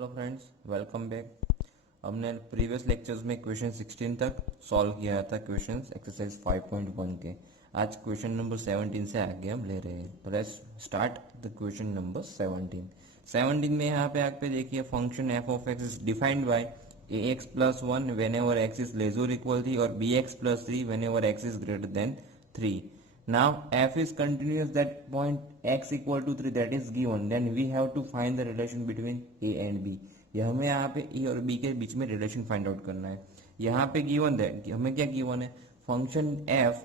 Hello friends, welcome back. हमने previous lectures में question 16 तक सॉल्व किया था, क्वेश्चंस एक्सरसाइज 5.1 के। आज क्वेश्चन नंबर 17 से आगे हम ले रहे हैं। तो let's start the question number 17 में यहाँ पे आगे देखिए, function f of x is defined by a x plus 1 whenever x is less और इक्वल 3 और b x plus 3 whenever x is greater than 3. Now f is continuous that point x equal to 3 that is given, then we have to find the relation between a and b. ये हमें यहाँ पे a और b के बीच में relation find out करना है। यहाँ पे गिवन है, हमें क्या गिवन है, फंक्शन f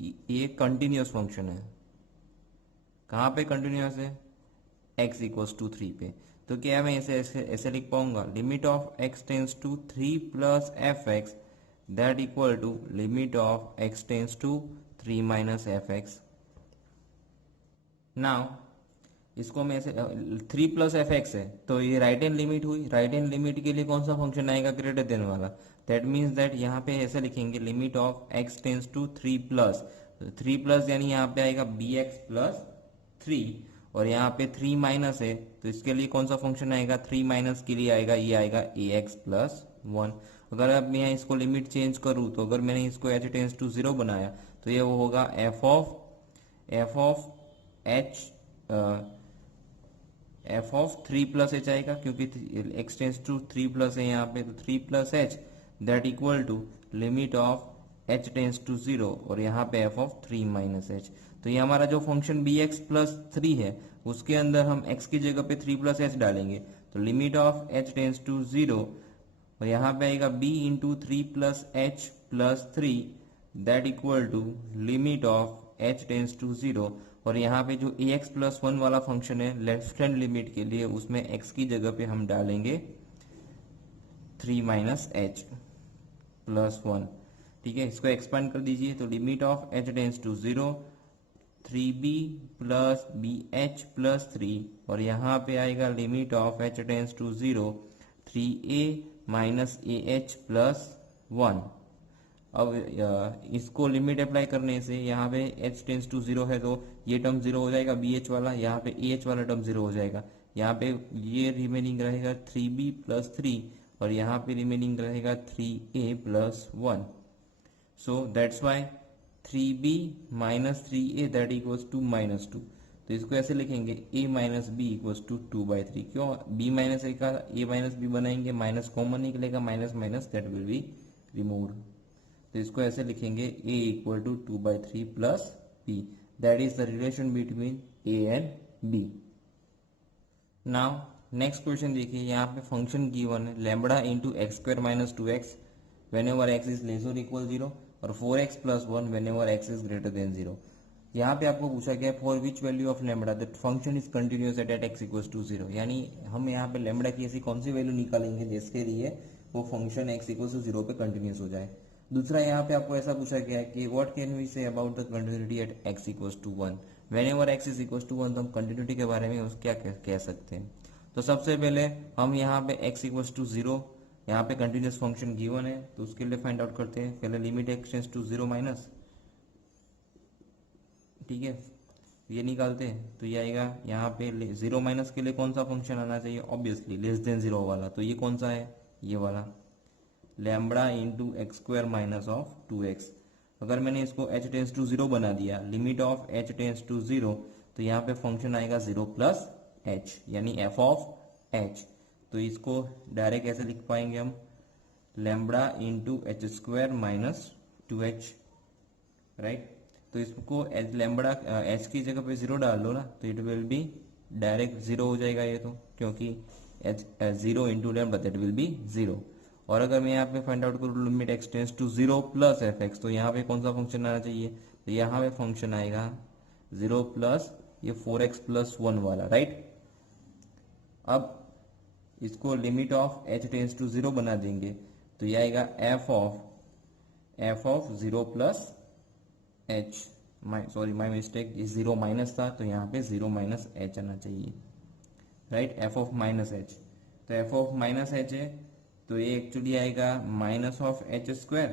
ये कंटिन्यूस फंक्शन है। कहाँ पे कंटिन्यूस है? x इक्वल्स टू 3 पे। तो क्या मैं ऐसे ऐसे ऐसे लिख पाऊंगा, limit of x tends to 3 plus f x that equal to limit of x tends to 3 minus f x. Now इसको मैं ऐसे 3 प्लस एफ एक्स है, तो ये राइट हैंड लिमिट हुई। राइट हैंड लिमिट के लिए कौन सा फंक्शन आएगा? ग्रेटर देन वाला। दैट मीन्स दैट यहाँ पे ऐसे लिखेंगे, limit of x tends to 3 plus, 3 plus यानी यहाँ पे आएगा बी एक्स प्लस 3 और यहाँ पे 3 माइनस है, तो इसके लिए कौन सा फंक्शन आएगा? 3 माइनस के लिए आएगा, ये आएगा ए एक्स प्लस 1। अगर अब मैं इसको लिमिट चेंज करूँ, तो अगर मैंने इसको एच टेंस टू 0 बनाया तो ये वो होगा एफ ऑफ 3 प्लस एच आएगा, क्योंकि एक्स टेंस टू 3 प्लस है यहाँ पे, तो 3 plus h that equal to limit of h tends to 0 और यहाँ पे एफ ऑफ 3 माइनस एच। तो ये हमारा जो फंक्शन बी एक्स प्लस 3 है, उसके अंदर हम x की जगह पे 3 प्लस एच डालेंगे, तो limit of h tends to 0 और यहाँ पे आएगा b into 3 plus h plus 3 that equal to limit of h tends to 0 और यहाँ पे जो ए एक्स प्लस 1 वाला फंक्शन है लेफ्ट हैंड लिमिट के लिए, उसमें x की जगह पे हम डालेंगे 3 माइनस एच प्लस 1। ठीक है, इसको एक्सपांड कर दीजिए, तो limit of h tends to 0 3b plus b h plus 3 और यहाँ पे आएगा limit of h tends to 0 3a minus a h plus 1। अब इसको लिमिट अप्लाई करने से यहाँ पे h टेंस टू 0 है, तो ये टर्म 0 हो जाएगा बी एच वाला, यहाँ पे ए एच वाला टर्म 0 हो जाएगा, यहाँ पे ये रिमेनिंग रहेगा 3b प्लस 3 और यहाँ पे रिमेनिंग रहेगा 3a plus 1। So that's why 3b minus 3a that equals to minus 2। तो इसको ऐसे लिखेंगे a minus b equals to 2/3। क्यों? b माइनस a का a माइनस b बनाएंगे, माइनस कॉमन निकलेगा, minus minus that will be removed. तो इसको ऐसे लिखेंगे a equal to 2/3 plus b, that is the relation between a and b। Now next question देखिए, यहाँ पे फंक्शन गिवन है lambda into x square minus 2x whenever x is less और equal 0 और 4x plus 1 whenever x is greater than 0। यहाँ पे आपको पूछा गया for which value of lambda that function is continuous at x equals to 0, यानी हम यहाँ पे लैम्बडा की ऐसी कौन सी वैल्यू निकालेंगे जिसके लिए वो फंक्शन एक्स इक्वल्स टू 0 पे कंटिन्यूअस हो जाए। दूसरा यहाँ पे आपको ऐसा पूछा गया है कि what can we say about the continuity at x equals to 1 whenever x is equals to 1। तो हम कंटिन्यूटी के बारे में उस क्या कह सकते हैं। तो सबसे पहले हम यहाँ पे एक्स इक्वल्स टू 0, यहाँ पे कंटिन्यूस फंक्शन गिवन है, तो उसके लिए फाइंड आउट करते हैं। पहले limit x tends to 0 minus, ठीक है, ये निकालते हैं तो ये आएगा यहाँ पे 0 माइनस के लिए कौन सा फंक्शन आना चाहिए? ऑब्वियसली लेस देन 0 वाला। तो ये कौन सा है? ये वाला lambda into x square minus of 2x। अगर मैंने इसको h टेंस टू 0 बना दिया, limit of h tends to 0, तो यहाँ पे फंक्शन आएगा 0 प्लस h यानी f ऑफ h। तो इसको डायरेक्ट ऐसे लिख पाएंगे हम, lambda into h square minus 2h, right. तो इसको लैम्बडा h की जगह पे 0 डाल दो ना, तो इट विल बी डायरेक्ट 0 हो जाएगा ये, तो क्योंकि h 0 into lambda that will be 0। और अगर मैं यहाँ पे फाइंड आउट करूँ limit x tends to 0 plus f x, तो यहाँ पे कौन सा फंक्शन आना चाहिए? तो यहाँ पे फंक्शन आएगा 0 प्लस ये 4x प्लस 1 वाला, राइट। अब इसको limit of h tends to 0 बना देंगे, तो ये आएगा f of 0 plus h, sorry my mistake, 0 minus था तो यहाँ पे 0 माइनस h आना चाहिए, right. f of minus h, तो f ऑफ माइनस h है, तो ये एक्चुअली आएगा माइनस ऑफ एच स्क्वायर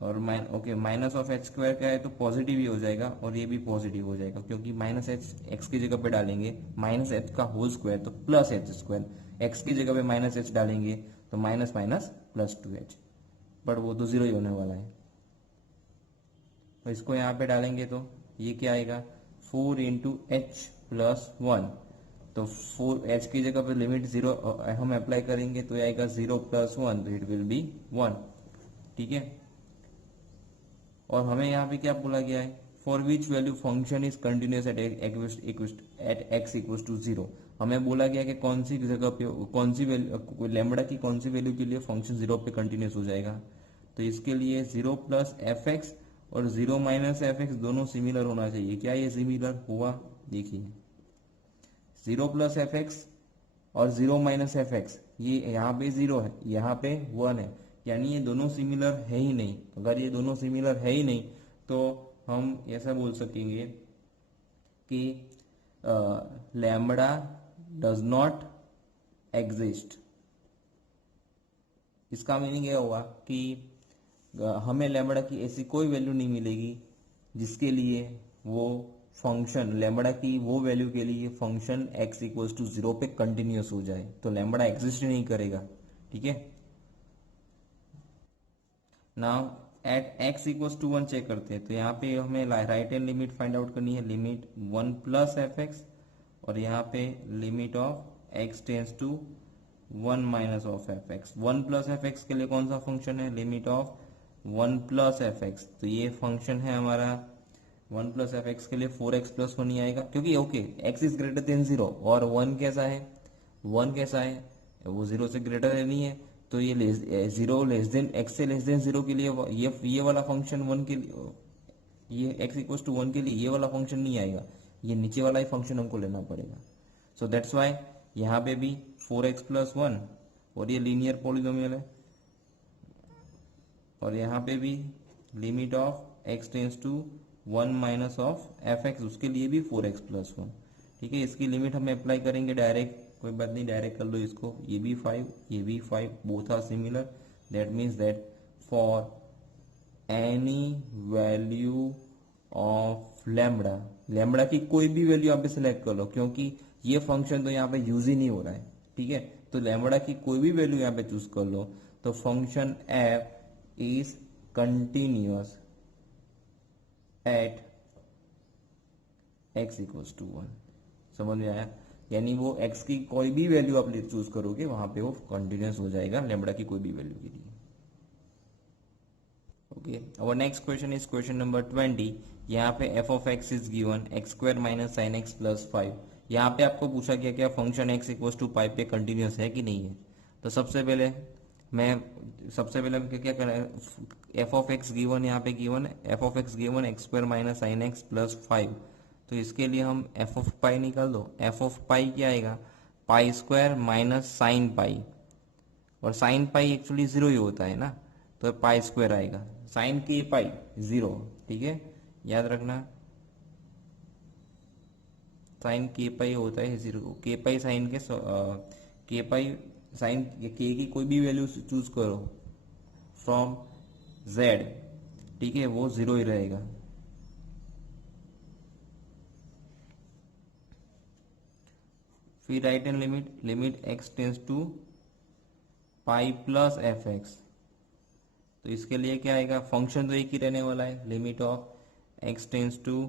और माइनस ऑफ एच स्क्वायर क्या है, तो पॉजिटिव ही हो जाएगा और ये भी पॉजिटिव हो जाएगा, क्योंकि माइनस एच एक्स की जगह पे डालेंगे, माइनस एच का होल स्क्वायर तो प्लस एच स्क्वायर, एक्स की जगह पे माइनस एच डालेंगे तो minus minus plus 2h, but वो तो जीरो ही होने वाला है। तो इसको यहाँ पे डालेंगे तो ये क्या आएगा 4 इंटू एच प्लस 1, तो 4h की जगह पे लिमिट जीरो हम अप्लाई करेंगे तो आएगा 0 प्लस 1, तो इट विल बी 1। ठीक है, और हमें यहाँ पे क्या बोला गया है, for which value function is continuous at x equal to 0। हमें बोला गया कि कौन सी जगह पे कौन सी वैल्यू लैम्बडा की कौन सी वैल्यू के लिए फंक्शन 0 पे कंटिन्यूस हो जाएगा। तो इसके लिए 0 प्लस एफ एक्स और 0 माइनस एफ एक्स दोनों सिमिलर होना चाहिए। क्या ये सिमिलर हुआ, देखिए 0 प्लस एफ एक्स और 0 माइनस एफ एक्स, ये यहाँ पे 0 है, यहाँ पे 1 है, यानी ये दोनों सिमिलर है ही नहीं। अगर ये दोनों सिमिलर है ही नहीं तो हम ऐसा बोल सकेंगे कि लैम्बडा डज नॉट एग्जिस्ट। इसका मीनिंग यह हुआ कि हमें लैम्बडा की ऐसी कोई वैल्यू नहीं मिलेगी जिसके लिए वो फंक्शन लैम्बडा की वो वैल्यू के लिए फंक्शन x इक्वल्स टू 0 पे कंटिन्यूस हो जाए, तो लैम्बडा एग्जिस्ट ही नहीं करेगा। ठीक है, now at x equals to 1 check करते हैं। तो यहाँ पे हमें right hand limit find out करनी है, लिमिट 1 प्लस एफ एक्स, और यहाँ पे limit of x tends to 1 minus of f x. 1 plus f x के लिए कौन सा फंक्शन है, limit of 1 plus f x. तो ये फंक्शन है हमारा 1 प्लस एफ एक्स के लिए 4x प्लस 1 ही आएगा, क्योंकि okay x is greater than 0 और 1 कैसा है, 1 कैसा है वो 0 से ग्रेटर नहीं है, तो ये 0 लेस देन x से लेस देन 0 के लिए ये वाला फंक्शन 1 के लिए, ये x इक्वल्स टू 1 के लिए ये वाला फंक्शन नहीं आएगा, ये नीचे वाला ही फंक्शन हमको लेना पड़ेगा। सो दैट्स वाई यहाँ पे भी 4x प्लस 1 और ये लीनियर पॉलिनोमियल है, और यहाँ पे भी limit of x tends to 1 minus of f x, उसके लिए भी 4x प्लस 1। ठीक है, इसकी लिमिट हमें अप्लाई करेंगे डायरेक्ट, कोई बात नहीं डायरेक्ट कर लो इसको, ये भी 5 ये भी 5, both are similar. That means that for any value of lambda, lambda की कोई भी वैल्यू यहाँ पे सिलेक्ट कर लो, क्योंकि ये फंक्शन तो यहाँ पे यूज ही नहीं हो रहा है। ठीक है, तो लैम्बडा की कोई भी वैल्यू यहाँ पे चूज कर लो, तो function f is continuous at x equals to 1। समझ में आया, यानी वो x की कोई भी वैल्यू आप चूज करोगे वहां पे वो कंटिन्यूअस हो जाएगा लैम्बडा की कोई भी वैल्यू के लिए। ओके, और next question is question number 20। यहाँ पे f of x is given x square minus sine x plus 5। यहाँ पे आपको पूछा गया क्या फंक्शन x इक्वल्स टू पाई पे कंटिन्यूअस है कि नहीं है। तो सबसे पहले हम क्या करें, एफ ऑफ एक्स गिवन यहाँ पे given F of x given x square minus sine x plus 5। तो इसके लिए हम एफ ऑफ पाई निकाल दो। एफ ऑफ पाई क्या आएगा, पाई स्क्वायर माइनस साइन पाई, और साइन पाई एक्चुअली 0 ही होता है ना, तो पाई स्क्वायर आएगा, साइन के पाई 0। ठीक है, याद रखना साइन के पाई होता है 0, के पाई साइन के के पाई साइन के की कोई भी वैल्यू चूज करो फ्रॉम z, ठीक है, वो 0 ही रहेगा। फिर right hand limit x tends to pi plus f x. तो इसके लिए क्या आएगा, फंक्शन तो एक ही रहने वाला है, limit of x tends to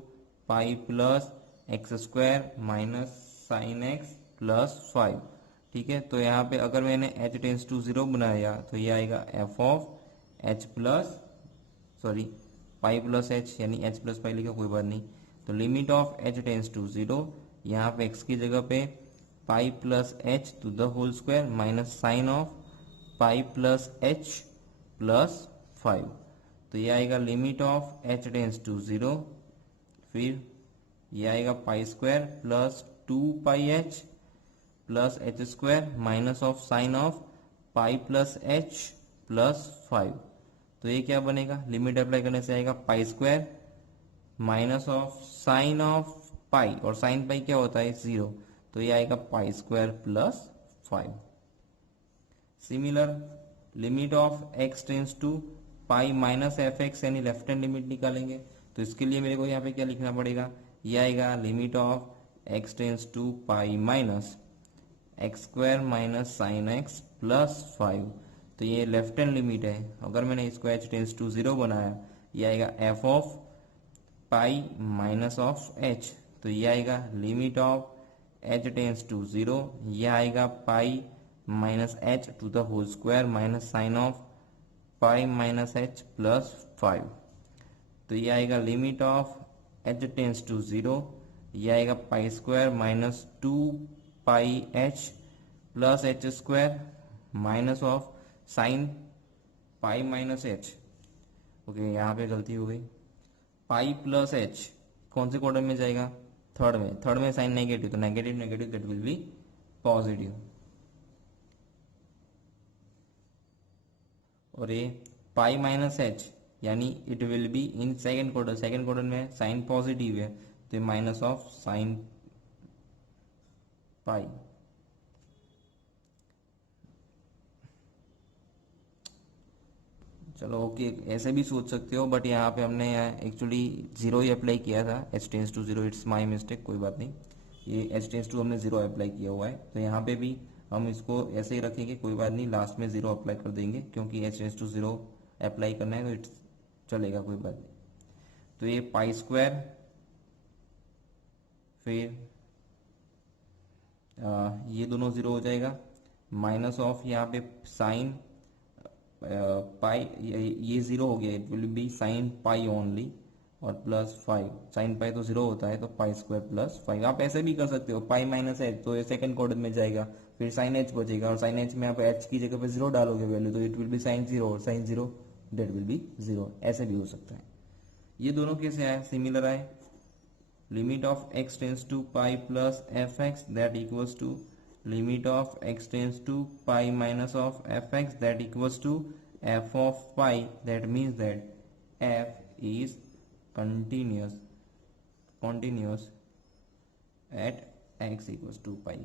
pi plus x square minus sine x plus 5। ठीक है, तो यहाँ पे अगर मैंने h टेंस टू 0 बनाया तो ये आएगा f of h plus pi plus h, यानी h प्लस पाई लिखा कोई बात नहीं। तो limit of h tends to 0, यहाँ पे x की जगह पे pi plus h to the whole square minus sine of pi plus h plus 5। तो ये आएगा limit of h tends to 0, फिर ये आएगा pi square plus 2 pi h plus h square minus of sine of pi plus h plus 5। तो ये क्या बनेगा, लिमिट अप्लाई करने से आएगा पाई square minus of sine of pi, और साइन पाई क्या होता है 0, तो ये आएगा पाई स्क्वायर प्लस 5। Similar limit of x tends to pi minus f x, यानी लेफ्ट हैंड लिमिट निकालेंगे। तो इसके लिए मेरे को यहाँ पे क्या लिखना पड़ेगा, ये आएगा limit of x tends to pi minus x square minus sine x plus 5। तो ये लेफ्ट हैंड लिमिट है। अगर मैंने इसको h टेंस टू 0 बनाया, ये आएगा f of pi minus of h। तो ये आएगा limit of h tends to 0, ये आएगा pi minus h to the whole square minus sine of pi minus h plus 5। तो ये आएगा limit of h tends to 0, ये आएगा पाई square minus 2 pi h plus h square minus of sine pi minus h। Okay, यहाँ पे गलती हो गई। पाई प्लस h कौन से क्वाड्रेंट में जाएगा? थर्ड में। थर्ड में साइन नेगेटिव, तो negative negative that will B positive. और ये पाई माइनस h यानी it will be in second quadrant. Second quadrant में साइन पॉजिटिव है, तो ये माइनस ऑफ साइन पाई। चलो ओके, ऐसे भी सोच सकते हो, बट यहाँ पे हमने एक्चुअली 0 ही अप्लाई किया था। h tends to 0, it's my mistake, कोई बात नहीं। ये h टेंस टू हमने 0 अप्लाई किया हुआ है, तो यहाँ पे भी हम इसको ऐसे ही रखेंगे, कोई बात नहीं। लास्ट में 0 अप्लाई कर देंगे, क्योंकि h टेंस टू 0 अप्लाई करना है तो इट्स चलेगा, कोई बात नहीं। तो ये पाई स्क्वायर, फिर ये दोनों 0 हो जाएगा, माइनस ऑफ यहाँ पे साइन पाई, ये 0 हो गया, it will be sine pi only, और प्लस 5। साइन पाई तो 0 होता है, तो पाई स्क्वायर प्लस 5। आप ऐसे भी कर सकते हो, पाई माइनस एच, तो ये सेकंड क्वाड्रेंट में जाएगा, फिर साइन एच बचेगा, और साइन एच में आप एच की जगह पे 0 डालोगे वैल्यू, तो इट विल बी साइन 0, और साइन 0 डेट विल बी 0। ऐसे भी हो सकता है। ये दोनों कैसे आए? सिमिलर आए। Limit of x tends to pi plus f x that equals to limit of x tends to pi minus of fx that equals to f of pi. That means that f is continuous at x equals to pi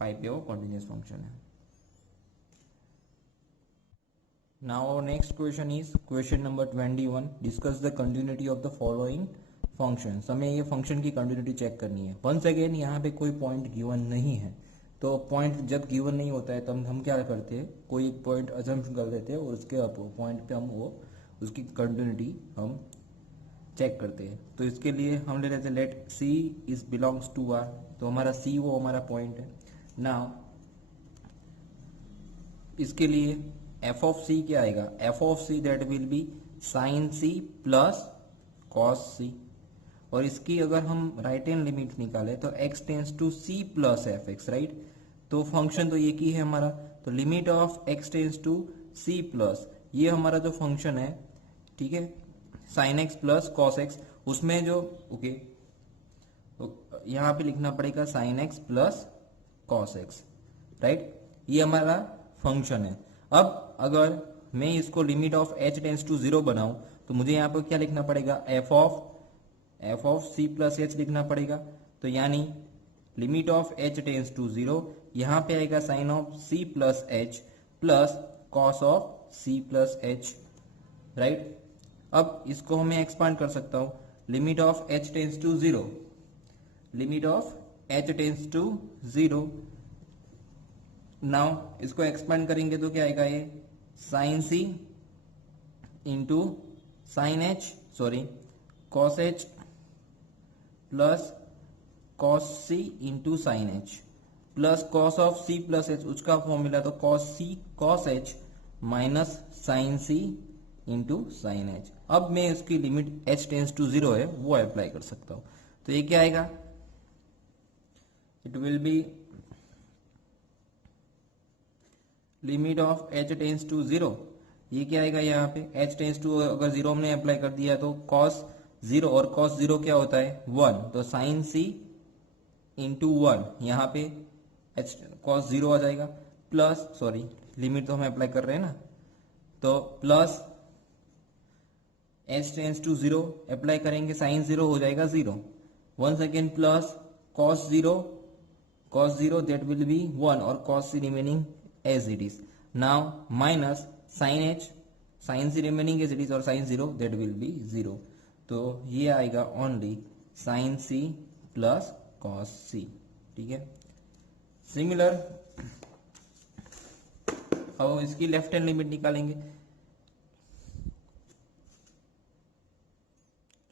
पे वो continuous function है। Now our next question is question number 21. Discuss the continuity of the following functions. हमें ये function की continuity check करनी है। Once again यहाँ पे कोई point given नहीं है, तो पॉइंट जब गिवन नहीं होता है तब हम क्या करते हैं, कोई एक पॉइंट अजम्पशन कर लेते हैं, और उसके पॉइंट पे हम वो उसकी कंटिन्यूटी हम चेक करते हैं। तो इसके लिए हम ले लेते हैं let c is belongs to r, तो हमारा सी वो हमारा पॉइंट है। नाउ इसके लिए एफ ऑफ सी क्या आएगा? F of c that will be sine c plus cos c. और इसकी अगर हम राइट हैंड लिमिट निकाले तो x tends to c plus f x, right. तो फंक्शन तो ये की है हमारा, तो limit of x tends to c plus, ये हमारा जो फंक्शन है, ठीक है, sine x plus cos x, उसमें जो ओके तो यहाँ पे लिखना पड़ेगा sine x plus cos x, right. ये हमारा फंक्शन है। अब अगर मैं इसको limit of h tends to 0 बनाऊं, तो मुझे यहाँ पे क्या लिखना पड़ेगा? F of c plus h लिखना पड़ेगा। तो यानी limit of h tends to 0, यहाँ पे आएगा sine of c plus h plus cos of c plus h, right. अब इसको मैं एक्सपांड कर सकता हूं, limit of h tends to 0, limit of h tends to 0। Now इसको एक्सपांड करेंगे तो क्या आएगा? ये sine c into sine h, sorry cos h plus cos c into sine h plus cos of c plus h, उसका formula तो cos c cos h minus sine c into sine h. अब मैं इसकी limit h tends to 0 है वो apply कर सकता हूं, तो ये क्या आएगा? It will be limit of h tends to 0, ये क्या आएगा? यहाँ पे h टेंस टू अगर 0 हमने अप्लाई कर दिया तो cos 0, और cos 0 क्या होता है? 1, तो साइन c इंटू 1, यहाँ पे cos 0 आ जाएगा, प्लस सॉरी लिमिट तो हम अप्लाई कर रहे हैं ना, तो plus h tends to 0 apply करेंगे, साइन 0 हो जाएगा 0, once again plus cos 0 that will be 1, और cos c remaining as it is. Now minus sine c remaining as it is, और साइन 0 दैट विल बी 0, तो ये आएगा only sine c plus cos c, ठीक है। Similar अब इसकी left hand limit निकालेंगे।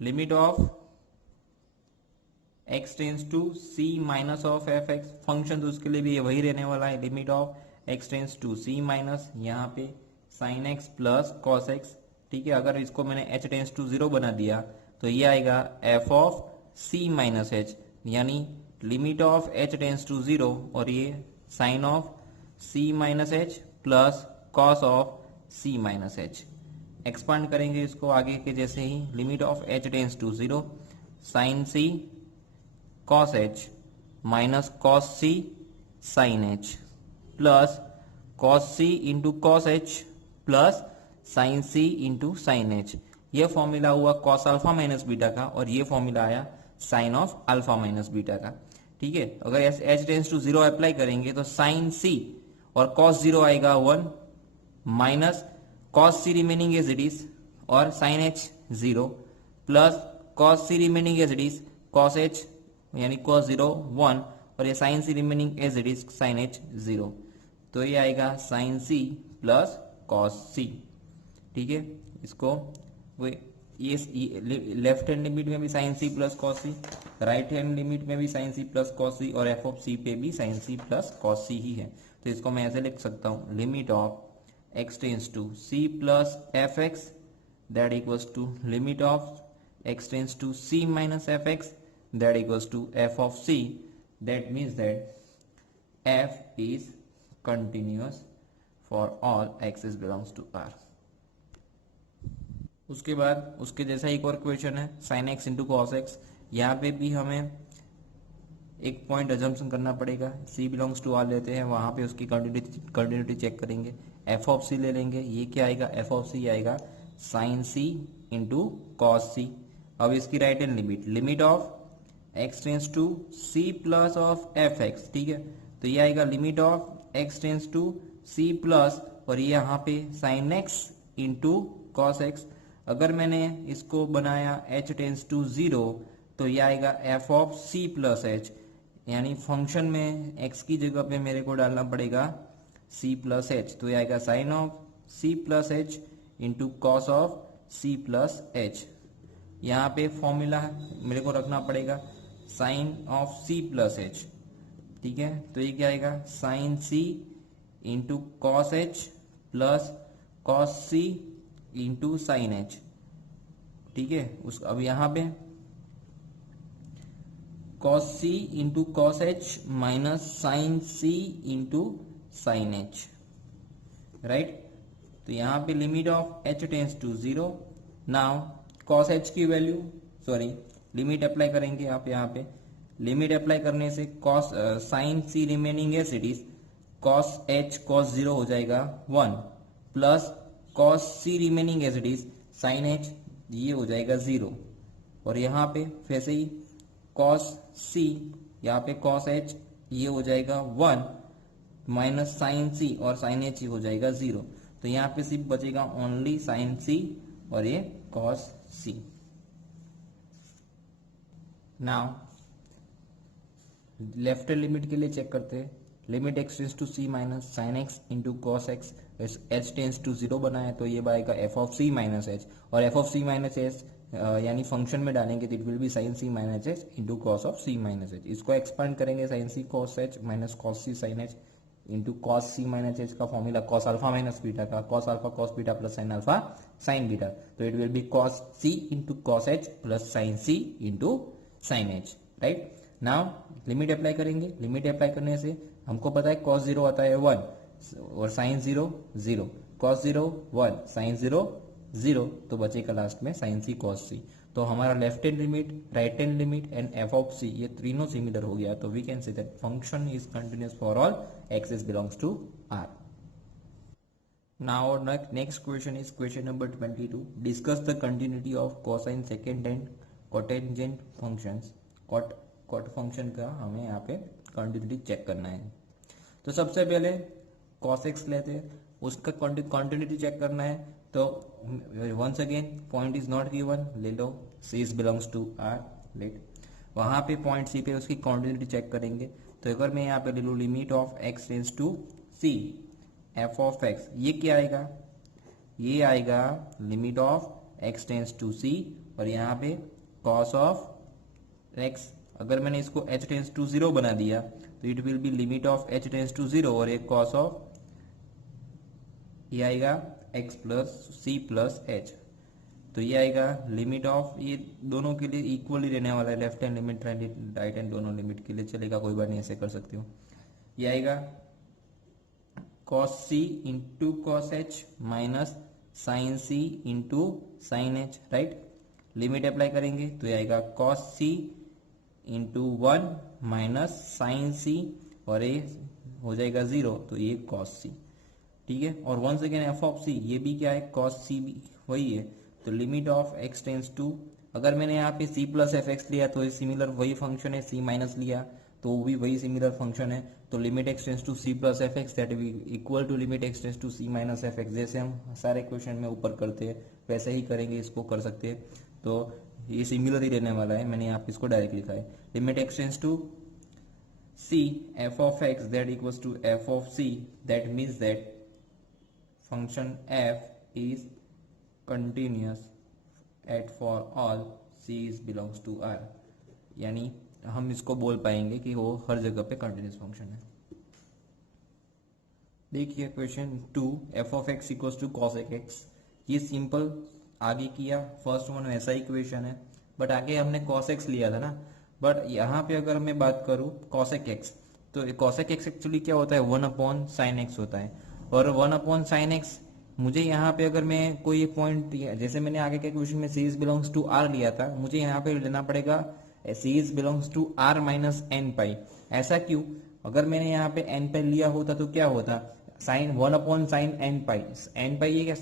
Limit of x tends to c minus of f x, function तो उसके लिए भी वही रहने वाला है। Limit of x tends to c minus यहाँ पे sine x plus cos x, ठीक है। अगर इसको मैंने h टेंस टू 0 बना दिया तो ये आएगा f of c minus h, यानी limit of h tends to 0 और ये sine of c minus h plus cos of c minus h। Expand करेंगे इसको आगे के जैसे ही, limit of h tends to 0 sine c cos h minus cos c sine h plus cos c into cos h plus sine c into sine h। ये formula हुआ cos alpha minus beta का और ये formula आया sine of alpha minus beta का, ठीक है। अगर h टेंस टू 0 अप्लाई करेंगे तो साइन c और कॉस 0 आएगा 1 minus cos c remaining as it is और sine h 0 plus cos c remaining as it is cos h यानी cos 0 1 और ये sine c remaining as it is sine h 0, तो ये आएगा sine c plus cos c, ठीक है। इसको ये लेफ्ट हैंड लिमिट में भी sine c plus cos c, right hand limit में भी sine c plus cos c और f ऑफ c पे भी sine c plus cos c ही है। तो इसको मैं ऐसे लिख सकता हूँ, limit of x tends to c plus f x that equals to limit of x tends to c minus f x that equals to f of c, that means that f is continuous for all x's belongs to r। उसके बाद उसके जैसा एक और question है sin x into cos x. यहाँ पे भी हमें एक पॉइंट अजम्पशन करना पड़ेगा, c बिलोंग्स टू r लेते हैं, वहां पे उसकी कंटिन्यूटी चेक करेंगे। f ऑफ c ले लेंगे, ये क्या आएगा, f ऑफ c आएगा sin c into cos c। अब इसकी right hand limit, limit of x tends to c plus of f x, ठीक है। तो ये आएगा limit of x tends to c plus और ये यहाँ पे sine x into cos x। अगर मैंने इसको बनाया h टेंस टू 0 तो ये आएगा f of c plus h, यानी फंक्शन में x की जगह पे मेरे को डालना पड़ेगा c प्लस h, तो ये आएगा sine of c plus h into cos of c plus h। यहाँ पे फॉर्मूला मेरे को रखना पड़ेगा sine of c plus h, ठीक है। तो ये क्या आएगा, sine c into cos h plus cos c into sine h, ठीक है। उस अब यहाँ पे cos c into cos h minus sine c into sine h, right. तो यहाँ पे limit of h tends to 0, now cos h की वैल्यू, सॉरी लिमिट अप्लाई करेंगे आप। यहाँ पे लिमिट अप्लाई करने से cos sine c remaining as it is cos h cos 0 हो जाएगा 1 plus cos c remaining as it is sine h, ये हो जाएगा 0 और यहाँ पे फिर से ही कॉस c, यहाँ पे कॉस h ये हो जाएगा 1 माइनस साइन c और साइन h ही हो जाएगा 0। तो यहाँ पे सिर्फ बचेगा ओनली साइन c और ये cos c। Now left limit के लिए चेक करते हैं, limit x tends to c minus sine x into cos x, h tends to 0 बनाए तो ये आएगा f of c minus h और f of c minus h यानी फंक्शन में डालेंगे तो it will be sine c minus h into cos of c minus h। इसको एक्सपांड करेंगे sine c cos h minus cos c sine h into cos c minus h का formula cos alpha minus beta का, cos alpha cos beta plus sine alpha sine beta, तो it will be cos c into cos h plus sine c into sine h, right. Now limit apply करेंगे, limit apply करने से हमको पता है cos 0 आता है 1 और साइन 0 0, cos 0 1 साइन 0 0, तो बचेगा लास्ट में साइन c cos c। तो हमारा left hand limit, right hand limit and f of c ये तीनों सिमिलर हो गया, तो we can say that function is continuous for all x's belongs to r। Now next question is question number 22, discuss the continuity of cosine secant and cotangent functions. Cot function का हमें यहाँ पे continuity check करना है। तो सबसे पहले cos x लेते हैं, उसका कंटिन्यूटी चेक करना है। तो once again point is not given, ले लो c belongs to r, let वहां पे पॉइंट c पे उसकी कंटिन्यूटी चेक करेंगे। तो अगर मैं यहाँ पे ले लूँ limit of x tends to c f of x, ये क्या आएगा, ये आएगा limit of x tends to c और यहाँ पे cos ऑफ x। अगर मैंने इसको h टेंस टू 0 बना दिया तो it will be limit of h tends to 0 और एक cos ऑफ, ये आएगा x plus c plus h। तो ये आएगा लिमिट ऑफ, ये दोनों के लिए इक्वली रहने वाला है, left hand limit right hand दोनों लिमिट के लिए चलेगा, कोई बात नहीं, ऐसे कर सकते हो। ये आएगा cos c into cos h minus sine c into sine h, right. Limit apply करेंगे तो ये आएगा cos c into 1 minus sine c और ये हो जाएगा 0, तो ये cos c, ठीक है। और once again f of c, ये भी क्या है, cos c भी वही है। तो limit of x tends to, अगर मैंने यहाँ पे c प्लस एफ एक्स लिया तो ये सिमिलर वही फंक्शन है, c माइनस लिया तो वो भी वही सिमिलर फंक्शन है। तो limit x tends to c plus f x that will equal to limit x tends to c minus f x. जैसे हम सारे क्वेश्चन में ऊपर करते हैं वैसे ही करेंगे, इसको कर सकते हैं। तो ये सिमिलर ही रहने वाला है, मैंने यहाँ पे इसको डायरेक्ट लिखा है। Limit x tends to c f of x that equals to f of c, that means that function f is continuous at for all c is belongs to r, यानी हम इसको बोल पाएंगे कि वो हर जगह पे कंटिन्यूस फंक्शन है। देखिए question 2, f of x equals to cos x, ये सिंपल आगे किया, फर्स्ट वन वैसा ही क्वेश्चन है, बट आगे हमने cos x लिया था ना। बट यहाँ पे अगर मैं बात करूँ cosec x, तो cosec x एक्चुअली क्या होता है, 1 अपॉन साइन एक्स होता है। और 1 अपॉन साइन एक्स, मुझे यहाँ पे अगर मैं कोई पॉइंट, जैसे मैंने आगे के क्वेश्चन में c बिलोंग्स टू r लिया था, मुझे यहाँ पे लेना पड़ेगा c belongs to r minus n pi. ऐसा क्यों, अगर मैंने यहाँ पे एन पाई लिया होता तो क्या होता, साइन 1 अपॉन साइन एन पाई। एन पाई ये क्या,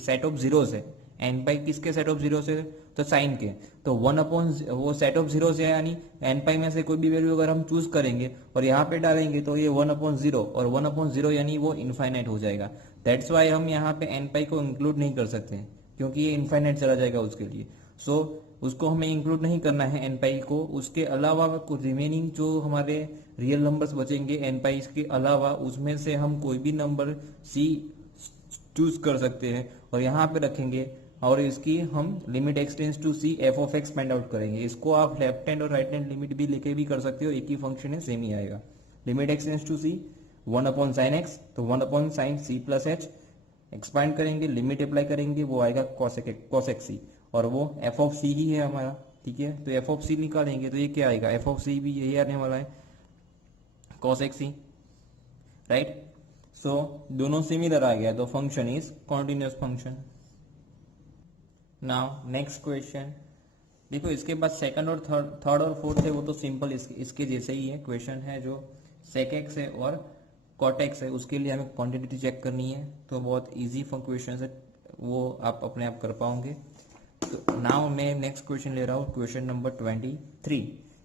सेट ऑफ जीरोस है, एन पाई किसके सेट ऑफ जीरो से, तो साइन के। तो 1 अपॉन वो सेट ऑफ जीरो से, यानी एन पाई में से कोई भी वैल्यू अगर हम चूज करेंगे और यहाँ पे डालेंगे तो ये 1 अपॉन जीरो, और 1 अपॉन जीरो यानी वो इनफाइनाइट हो जाएगा। दैट्स वाई हम यहाँ पे एन पाई को इंक्लूड नहीं कर सकते क्योंकि ये इनफाइनाइट चला जाएगा उसके लिए। सो उसको हमें इंक्लूड नहीं करना है एन पाई को। उसके अलावा रिमेनिंग जो हमारे रियल नंबर्स बचेंगे एन पाई के अलावा, उसमें से हम कोई भी नंबर सी चूज कर सकते हैं और यहाँ पे रखेंगे, और इसकी हम limit x tends to c f of x find out करेंगे। इसको आप लेफ्ट हैंड और राइट हैंड लिमिट भी लेके भी कर सकते हो, एक ही फंक्शन है, सेम ही आएगा। Limit x tends to c 1 upon sine x, तो 1 upon sine c plus h, expand करेंगे, लिमिट अप्लाई करेंगे, वो आएगा cosec c, और वो f ऑफ c ही है हमारा, ठीक है। तो f ऑफ c निकालेंगे तो ये क्या आएगा, f ऑफ c भी यही आने वाला है, cosec c, राइट। सो दोनों सिमिलर आ गया, तो function is continuous function. Now next question देखो, इसके बाद सेकंड और थर्ड और फोर्थ है वो तो सिंपल इसके जैसे ही है। क्वेश्चन है जो sec x है और cot x है, उसके लिए हमें क्वांटिटी चेक करनी है, तो बहुत इजी क्वेश्चन है, वो आप अपने आप कर पाओगे। तो नाउ मैं नेक्स्ट क्वेश्चन ले रहा हूँ, क्वेश्चन नंबर 23।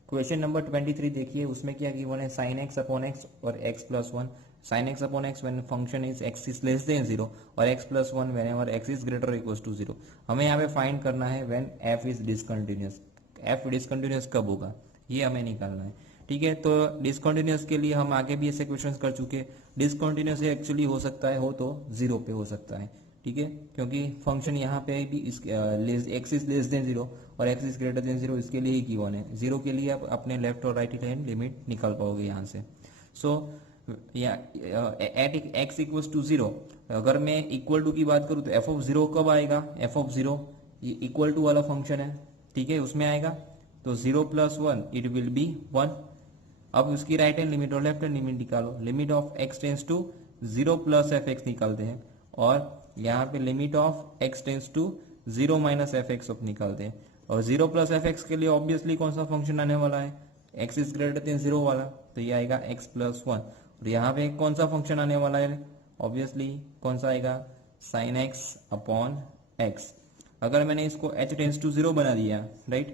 क्वेश्चन नंबर 23 देखिए, उसमें क्या गिवन है, साइन एक्स अपॉन एक्स और x plus 1। Sine x upon x when function is x is less than 0 और x plus 1 whenever x is greater equals to 0। हमें यहाँ पे फाइंड करना है when f is discontinuous. F discontinuous कब होगा ये हमें निकालना है, ठीक है। तो डिसकंटिन्यूअस के लिए हम आगे भी ऐसे क्वेश्चन कर चुके। डिसकंटिन्यूअस एक्चुअली हो सकता है, हो तो 0 पे हो सकता है, ठीक है, क्योंकि फंक्शन यहाँ पे भी एक्स इज लेस देन 0 और एक्स इज ग्रेटर देन 0 इसके लिए ही गिवन है। 0 के लिए आप अपने लेफ्ट और राइट हैंड लिमिट निकाल पाओगे यहाँ से। सो एट एक्स इक्वल्स टू 0, अगर मैं इक्वल टू की बात करूँ तो एफ ऑफ 0 कब आएगा, एफ ऑफ 0 ये इक्वल टू वाला फंक्शन है, ठीक है, उसमें आएगा। तो 0 प्लस 1 इट विल बी 1। अब उसकी राइट हैंड लिमिट और लेफ्ट हैंड लिमिट निकालो। Limit of x tends to 0 plus f x निकालते हैं, और यहाँ पे limit of x tends to 0 minus f x निकालते हैं। और 0 प्लस एफ एक्स के लिए ऑब्वियसली कौन सा फंक्शन आने वाला है, एक्स इज ग्रेटर देन 0 वाला, तो ये आएगा एक्स प्लस 1। और यहाँ पे कौन सा फंक्शन आने वाला है, ऑब्वियसली कौन सा आएगा, साइन एक्स अपॉन एक्स। अगर मैंने इसको एच टेंस टू 0 बना दिया, राइट,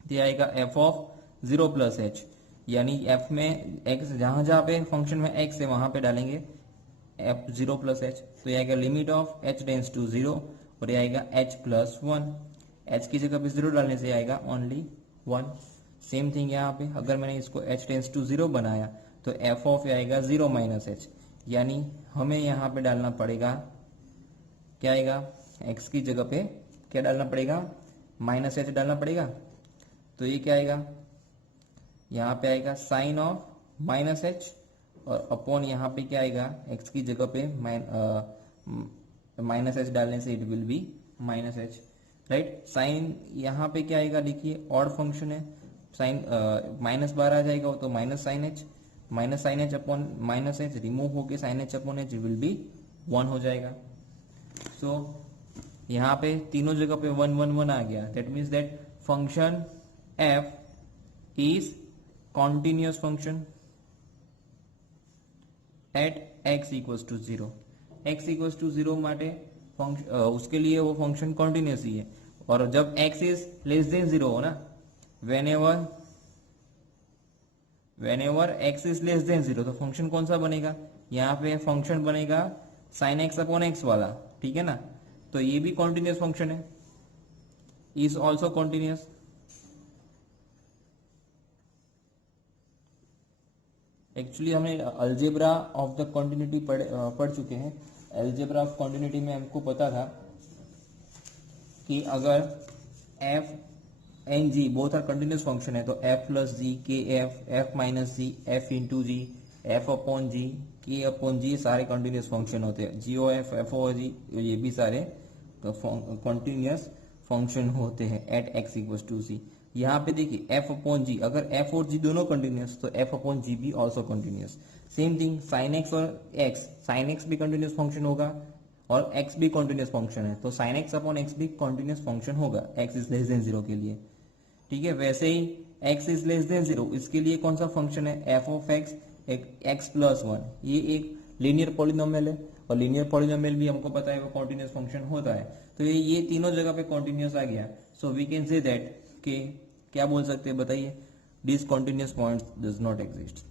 तो ये आएगा एफ ऑफ 0 प्लस एच, यानी एफ में एक्स जहां जहां पे फंक्शन में एक्स है वहां पे डालेंगे एफ 0 प्लस एच, तो ये आएगा limit of h tends to 0 और ये आएगा एच प्लस 1। एच की जगह पे 0 डालने से आएगा ओनली 1। सेम थिंग यहाँ पे अगर मैंने इसको h टेंस टू 0 बनाया तो f ऑफ आएगा 0 माइनस h, यानी हमें यहाँ पे डालना पड़ेगा, क्या आएगा, x की जगह पे क्या डालना पड़ेगा, माइनस h डालना पड़ेगा। तो ये क्या आएगा, यहाँ पे आएगा साइन ऑफ माइनस h और अपॉन यहाँ पे क्या आएगा, x की जगह पे माइनस h डालने से it will be minus h, right. Sine यहाँ पे क्या आएगा, देखिए ऑड फंक्शन है, साइन माइनस बार आ जाएगा तो minus sine h upon minus h remove होके sine h upon h will be 1 हो जाएगा। सो यहाँ पे तीनों जगह पे 1 1 1 आ गया। That means that function f is continuous function at x equals to 0। x equals to 0 माटे उसके लिए वो फंक्शन कॉन्टिन्यूअस ही है। और जब x इज लेस देन 0 हो ना, whenever x is less than 0 तो फंक्शन कौन सा बनेगा, यहाँ पे फंक्शन बनेगा साइन एक्स अपॉन एक्स वाला, ठीक है ना। तो ये भी कॉन्टिन्यूअस फंक्शन है, इज ऑल्सो कॉन्टिन्यूअस। एक्चुअली हमने अलजेब्रा ऑफ द कॉन्टिन्यूटी पढ़ चुके हैं। अलजेब्रा ऑफ कॉन्टिन्यूटी में हमको पता था कि अगर f and g both are continuous function है तो f प्लस जी के f minus g f into g f upon g के अपॉन जी सारे कंटिन्यूअस फंक्शन होते हैं। जी ओ एफ ओ जी ये भी सारे कंटिन्यूअस फंक्शन होते हैं at x equals to c। यहाँ पे देखिए f अपॉन जी, अगर f और g दोनों कंटिन्यूअस तो f अपॉन जी भी also continuous. Same thing sine x और x, साइन x भी कंटिन्यूअस फंक्शन होगा और x भी कंटिन्यूअस फंक्शन है तो साइन x अपॉन x भी कंटिन्यूअस फंक्शन होगा x इज लेस देन 0 के लिए, ठीक है। वैसे ही x इज लेस देन 0 इसके लिए कौन सा फंक्शन है, f of x x plus 1, ये एक लीनियर पॉलिनोमियल है और लीनियर पॉलिनोमियल भी हमको पता है वो कॉन्टिन्यूअस फंक्शन होता है। तो ये तीनों जगह पे कॉन्टिन्यूअस आ गया। So we can say that कि क्या बोल सकते हैं बताइए, discontinuous points does not exist.